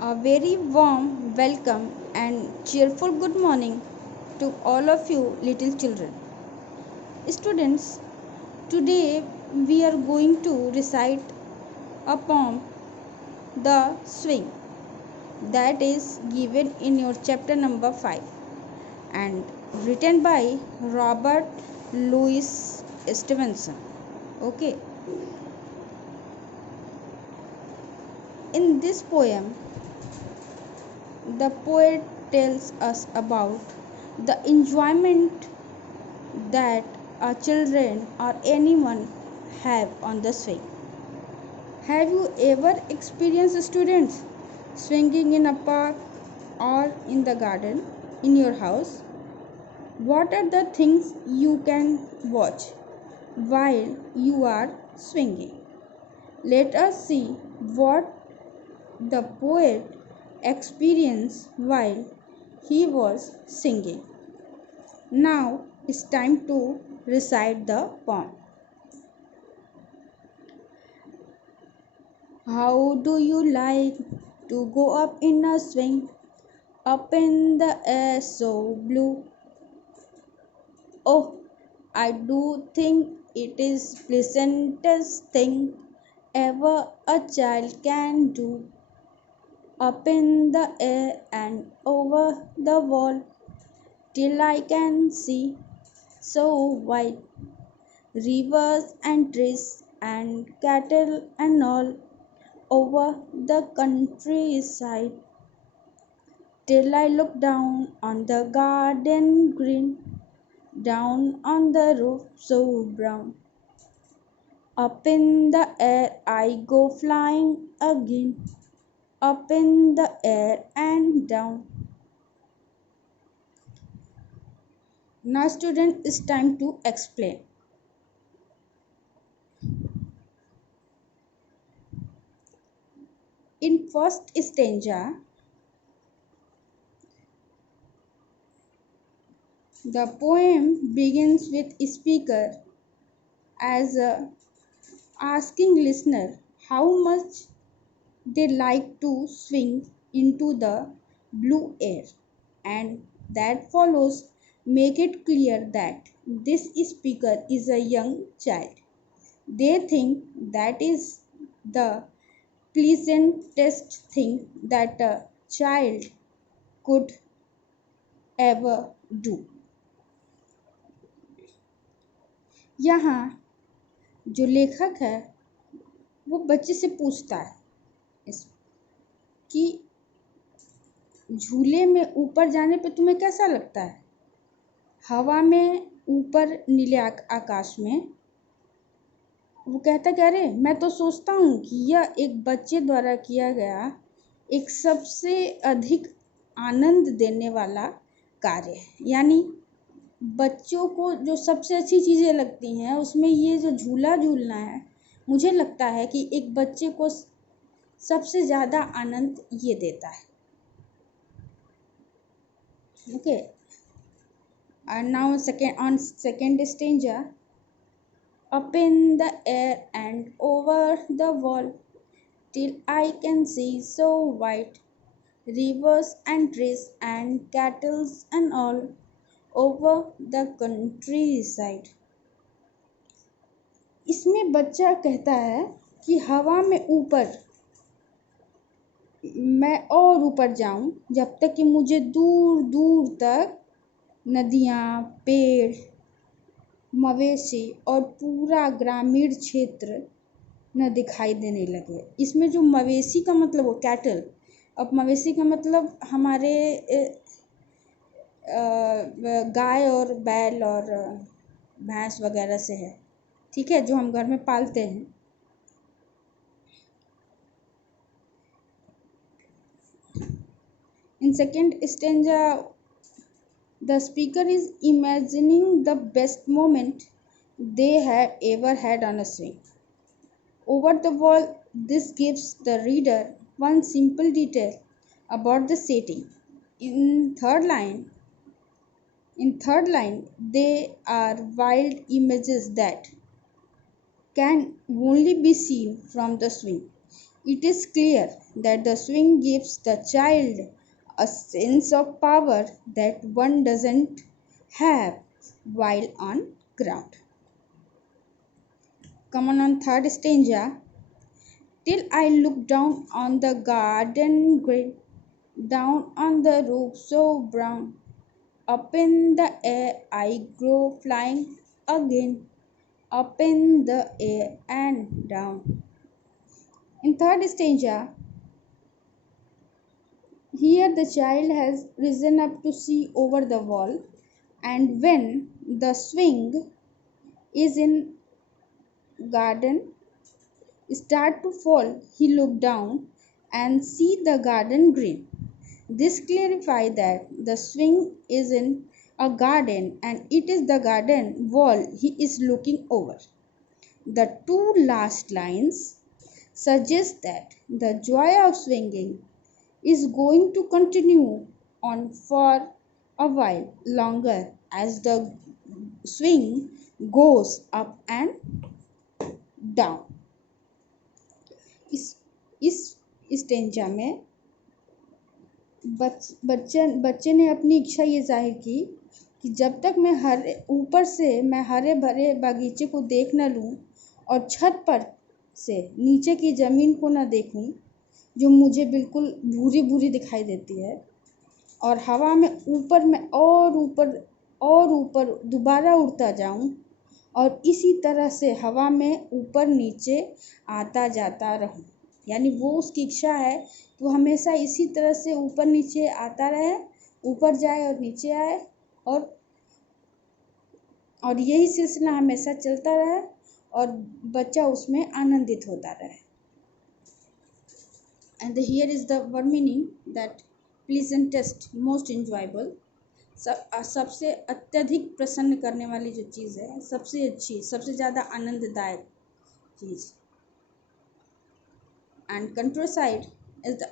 A very warm welcome and cheerful good morning to all of you little children. Students, today we are going to recite a poem, The Swing, that is given in your chapter number 5 and written by Robert Louis Stevenson. Okay, in this poem, the poet tells us about the enjoyment that our children or anyone have on the swing. Have you ever experienced students swinging in a park or in the garden in your house? What are the things you can watch while you are swinging? Let us see what the poet experienced while he was singing. Now it's time to recite the poem. How do you like to go up in a swing, up in the air so blue? Oh, I do think it is pleasantest thing ever a child can do. Up in the air and over the wall, till I can see so wide, rivers and trees and cattle and all over the countryside, till I look down on the garden green, down on the roof so brown. Up in the air I go flying again, up in the air and down. Now student, it's time to explain. In first stanza, the poem begins with speaker as asking listener how much they like to swing into the blue air, and that follows make it clear that this speaker is a young child. They think that is the pleasantest thing that a child could ever do. यहाँ जो लेखक है वो बच्चे से पूछता है इस कि झूले में ऊपर जाने पे तुम्हें कैसा लगता है? हवा में ऊपर नीले आकाश में। वो कहता कि अरे मैं तो सोचता हूँ कि यह एक बच्चे द्वारा किया गया एक सबसे अधिक आनंद देने वाला कार्य है। यानी बच्चों को जो सबसे अच्छी चीज़ें लगती हैं उसमें ये जो झूला झूलना है, मुझे लगता है कि एक बच्चे को सबसे ज़्यादा आनंद ये देता है। Okay, and now second stanza, up in the air and over the wall, till I can see so wide, rivers and trees and cattle and all over the countryside. इसमें बच्चा कहता है कि हवा में ऊपर मैं और ऊपर जाऊं जब तक कि मुझे दूर दूर तक नदियाँ, पेड़, मवेशी और पूरा ग्रामीण क्षेत्र न दिखाई देने लगे। इसमें जो मवेशी का मतलब हो कैटल, अब मवेशी का मतलब हमारे गाय और बैल और भैंस वगैरह से है, ठीक है, जो हम घर में पालते हैं। In second stanza, the speaker is imagining the best moment they had ever had on a swing. Over the wall, this gives the reader one simple detail about the setting. In third line, they are wild images that can only be seen from the swing. It is clear that the swing gives the child a sense of power that one doesn't have while on ground. Come on third stanza. Till I look down on the garden green, down on the roof so brown, up in the air I go flying again, up in the air and down. In third stanza, here the child has risen up to see over the wall, and when the swing is in garden start to fall, he look down and see the garden green. This clarifies that the swing is in a garden and it is the garden wall he is looking over. The two last lines suggest that the joy of swinging is going to continue on for a while longer as the swing goes up and down. इस इस stanza में बच्चे ने अपनी इच्छा ये जाहिर की कि जब तक मैं हरे भरे बगीचे को देख न लूं और छत पर से नीचे की ज़मीन को न देखूं जो मुझे बिल्कुल भूरी भूरी दिखाई देती है और हवा में ऊपर में और ऊपर दोबारा उड़ता जाऊं और इसी तरह से हवा में ऊपर नीचे आता जाता रहूं। यानी वो उसकी इच्छा है कि वो हमेशा इसी तरह से ऊपर नीचे आता रहे, ऊपर जाए और नीचे आए और यही सिलसिला हमेशा चलता रहे और बच्चा उसमें आनंदित होता रहे। And here is the word meaning that pleasantest, most enjoyable, सबसे अत्यधिक प्रसन्न करने वाली जो चीज़ है, सबसे अच्छी, सबसे ज़्यादा आनंददायक चीज़। And countryside is the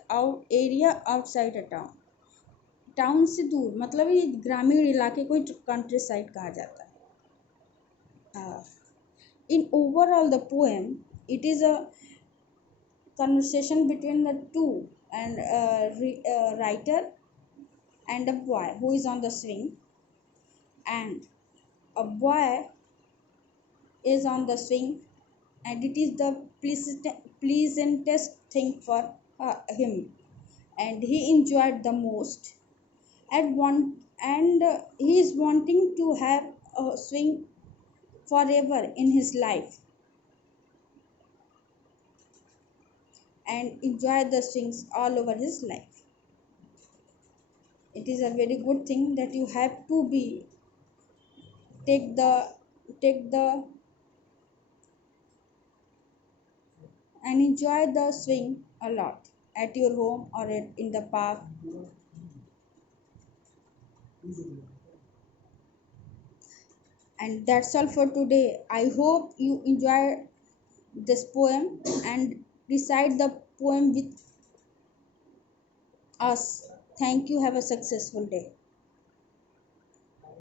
area outside a town. Town से दूर मतलब ये ग्रामीण इलाके को कंट्री साइड कहा जाता है। In overall the poem, it is a conversation between the two and writer and a boy who is on the swing, and a boy is on the swing and it is the pleasantest thing for him and he enjoyed the most at one, and he is wanting to have a swing forever in his life and enjoy the swings all over his life. It is a very good thing that you have to be take the and enjoy the swing a lot at your home or in the park. And that's all for today. I hope you enjoy this poem and recite the poem with us. Thank you. Have a successful day.